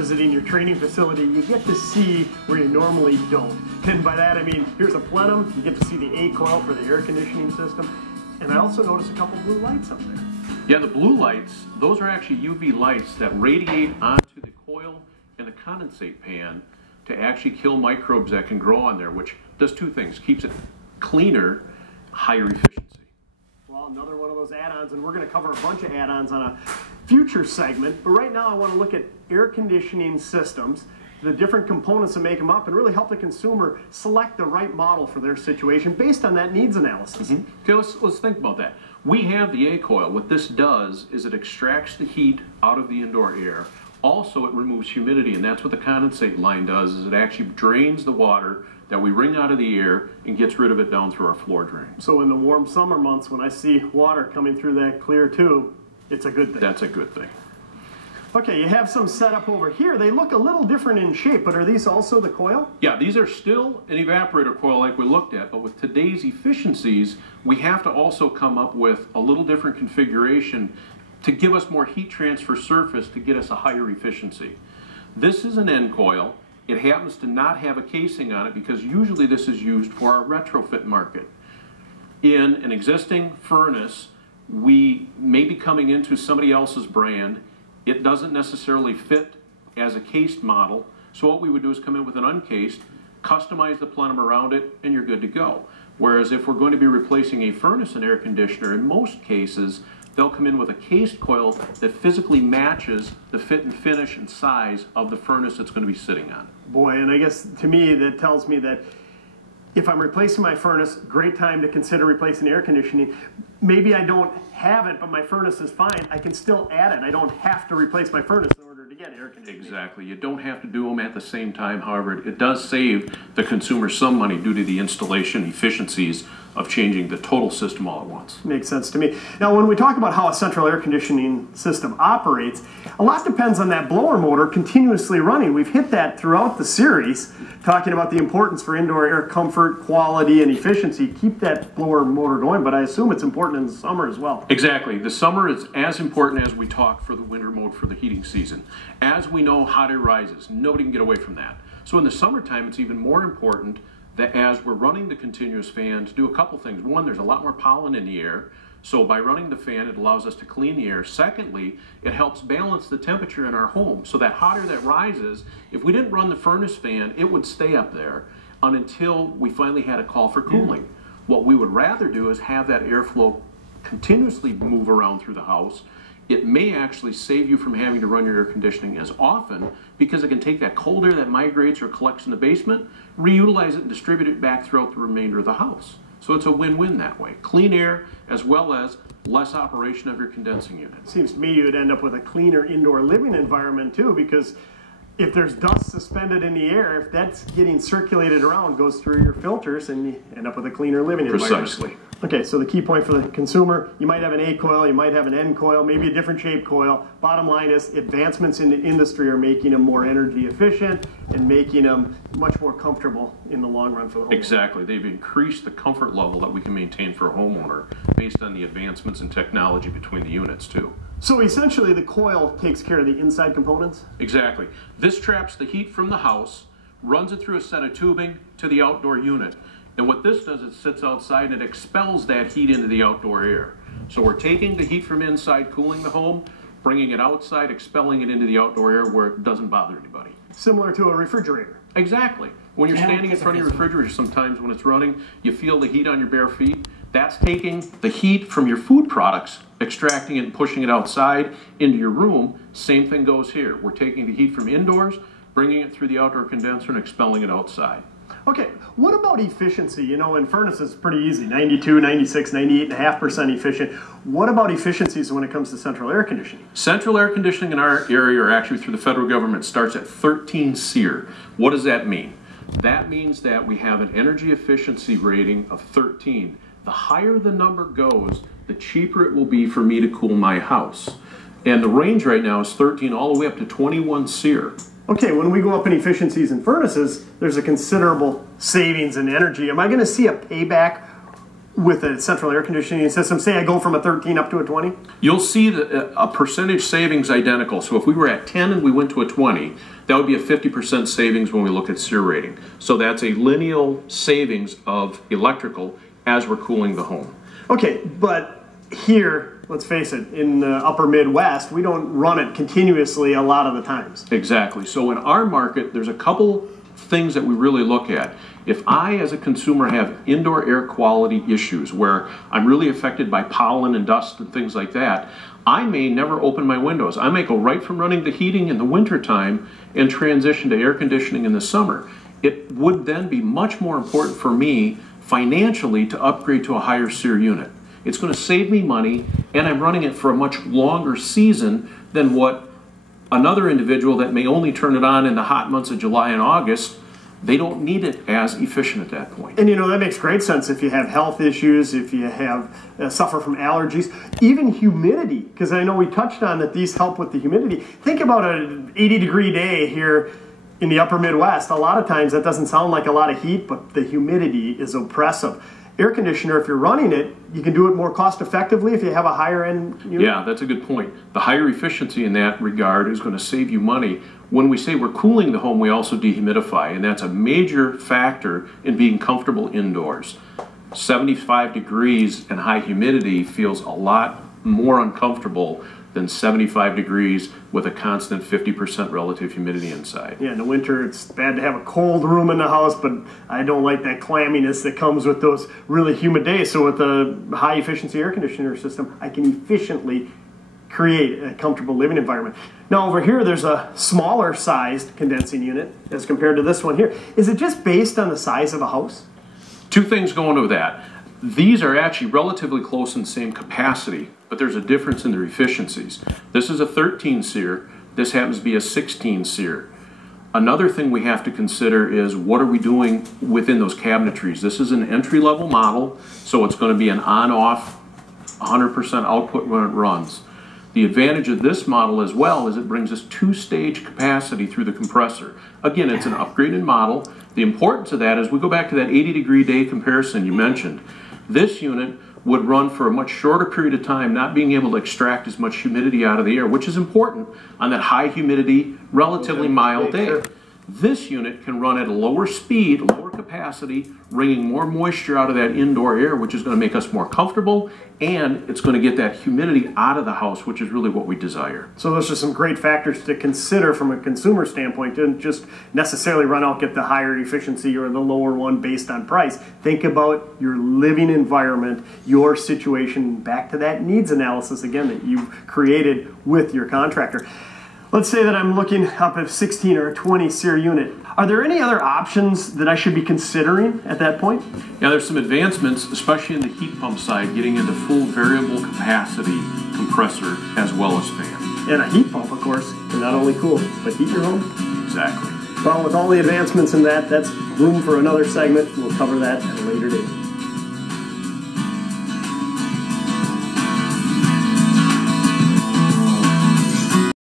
visiting your training facility, you get to see where you normally don't. And by that I mean, here's a plenum, you get to see the A coil for the air conditioning system, and I also notice a couple blue lights up there. Yeah, the blue lights, those are actually UV lights that radiate onto the coil and the condensate pan to actually kill microbes that can grow on there, which does two things: keeps it cleaner, higher efficiency. Well, another one of those add-ons, and we're going to cover a bunch of add-ons on a future segment, but right now I want to look at air conditioning systems, the different components that make them up, and really help the consumer select the right model for their situation based on that needs analysis. Okay, let's think about that. We have the A coil. What this does is it extracts the heat out of the indoor air. Also, it removes humidity, and that's what the condensate line does, is it actually drains the water that we wring out of the air and gets rid of it down through our floor drain. So in the warm summer months, when I see water coming through that clear tube, it's a good thing. That's a good thing. Okay, you have some set up over here. They look a little different in shape, but are these also the coil? Yeah, these are still an evaporator coil like we looked at, but with today's efficiencies, we have to also come up with a little different configuration to give us more heat transfer surface to get us a higher efficiency. This is an end coil. It happens to not have a casing on it because usually this is used for our retrofit market. In an existing furnace, we may be coming into somebody else's brand. It doesn't necessarily fit as a cased model, so what we would do is come in with an uncased, customize the plenum around it, and you're good to go. Whereas if we're going to be replacing a furnace and air conditioner, in most cases, they'll come in with a cased coil that physically matches the fit and finish and size of the furnace it's going to be sitting on. Boy, and I guess to me that tells me that if I'm replacing my furnace, great time to consider replacing air conditioning. Maybe I don't have it, but my furnace is fine. I can still add it. I don't have to replace my furnace in order to get air conditioning. Exactly. You don't have to do them at the same time. However, it does save the consumer some money due to the installation efficiencies of changing the total system all at once. Makes sense to me. Now, when we talk about how a central air conditioning system operates, a lot depends on that blower motor continuously running. We've hit that throughout the series, talking about the importance for indoor air comfort, quality, and efficiency. Keep that blower motor going, but I assume it's important in the summer as well. Exactly. The summer is as important as we talk for the winter mode for the heating season. As we know, hot air rises. Nobody can get away from that. So in the summertime, it's even more important that as we're running the continuous fan to do a couple things. One, there's a lot more pollen in the air, so by running the fan it allows us to clean the air. Secondly, it helps balance the temperature in our home, so that hot air that rises, if we didn't run the furnace fan, it would stay up there until we finally had a call for cooling. What we would rather do is have that airflow continuously move around through the house. It may actually save you from having to run your air conditioning as often because it can take that cold air that migrates or collects in the basement, reutilize it and distribute it back throughout the remainder of the house. So it's a win-win that way. Clean air as well as less operation of your condensing unit. Seems to me you'd end up with a cleaner indoor living environment too, because if there's dust suspended in the air, if that's getting circulated around, goes through your filters and you end up with a cleaner living environment. Precisely. Okay, so the key point for the consumer, you might have an A coil, you might have an N coil, maybe a different shaped coil. Bottom line is advancements in the industry are making them more energy efficient and making them much more comfortable in the long run for the homeowner. Exactly. They've increased the comfort level that we can maintain for a homeowner based on the advancements in technology between the units too. So essentially the coil takes care of the inside components? Exactly. This traps the heat from the house, runs it through a set of tubing to the outdoor unit. And what this does, it sits outside and it expels that heat into the outdoor air. So we're taking the heat from inside, cooling the home, bringing it outside, expelling it into the outdoor air where it doesn't bother anybody. Similar to a refrigerator. Exactly. When you're standing in front of your refrigerator, sometimes when it's running, you feel the heat on your bare feet. That's taking the heat from your food products, extracting it and pushing it outside into your room. Same thing goes here. We're taking the heat from indoors, bringing it through the outdoor condenser and expelling it outside. Okay, what about efficiency? You know, in furnaces, it's pretty easy, 92, 96, 98.5% efficient. What about efficiencies when it comes to central air conditioning? Central air conditioning in our area, or actually through the federal government, starts at 13 SEER. What does that mean? That means that we have an energy efficiency rating of 13. The higher the number goes, the cheaper it will be for me to cool my house. And the range right now is 13 all the way up to 21 SEER. Okay, when we go up in efficiencies in furnaces, there's a considerable savings in energy. Am I going to see a payback with a central air conditioning system? Say I go from a 13 up to a 20? You'll see a percentage savings identical. So if we were at 10 and we went to a 20, that would be a 50% savings when we look at SEER rating. So that's a lineal savings of electrical as we're cooling the home. Okay, but here, let's face it, in the upper Midwest, we don't run it continuously a lot of the times. Exactly. So in our market, there's a couple things that we really look at. If I, as a consumer, have indoor air quality issues where I'm really affected by pollen and dust and things like that, I may never open my windows. I may go right from running the heating in the wintertime and transition to air conditioning in the summer. It would then be much more important for me financially to upgrade to a higher SEER unit. It's going to save me money, and I'm running it for a much longer season than what another individual that may only turn it on in the hot months of July and August. They don't need it as efficient at that point. And you know, that makes great sense if you have health issues, if you have suffer from allergies, even humidity, because I know we touched on that these help with the humidity. Think about an 80-degree day here in the upper Midwest. A lot of times that doesn't sound like a lot of heat, but the humidity is oppressive. Air conditioner, if you're running it, you can do it more cost effectively if you have a higher end unit. Yeah, that's a good point. The higher efficiency in that regard is going to save you money. When we say we're cooling the home, we also dehumidify, and that's a major factor in being comfortable indoors. 75 degrees and high humidity feels a lot more uncomfortable than 75 degrees with a constant 50% relative humidity inside. Yeah, in the winter it's bad to have a cold room in the house, but I don't like that clamminess that comes with those really humid days. So with a high efficiency air conditioner system, I can efficiently create a comfortable living environment. Now over here there's a smaller sized condensing unit as compared to this one here. Is it just based on the size of a house? Two things go into that. These are actually relatively close in the same capacity, but there's a difference in their efficiencies. This is a 13 SEER. This happens to be a 16 SEER. Another thing we have to consider is what are we doing within those cabinetries. This is an entry-level model, so it's going to be an on-off 100% output when it runs. The advantage of this model as well is it brings us two-stage capacity through the compressor. Again, it's an upgraded model. The importance of that is we go back to that 80-degree day comparison you mentioned. This unit would run for a much shorter period of time, not being able to extract as much humidity out of the air, which is important on that high humidity, relatively mild day. This unit can run at a lower speed, lower capacity, wringing more moisture out of that indoor air, which is going to make us more comfortable, and it's going to get that humidity out of the house, which is really what we desire. So those are some great factors to consider from a consumer standpoint. Don't just necessarily run out, get the higher efficiency or the lower one based on price. Think about your living environment, your situation, back to that needs analysis again that you've created with your contractor. Let's say that I'm looking up at a 16 or a 20 SEER unit. Are there any other options that I should be considering at that point? Yeah, there's some advancements, especially in the heat pump side, getting into full variable capacity compressor as well as fan. And a heat pump, of course, can not only cool, but heat your home. Exactly. Well, with all the advancements in that, that's room for another segment. We'll cover that at a later date.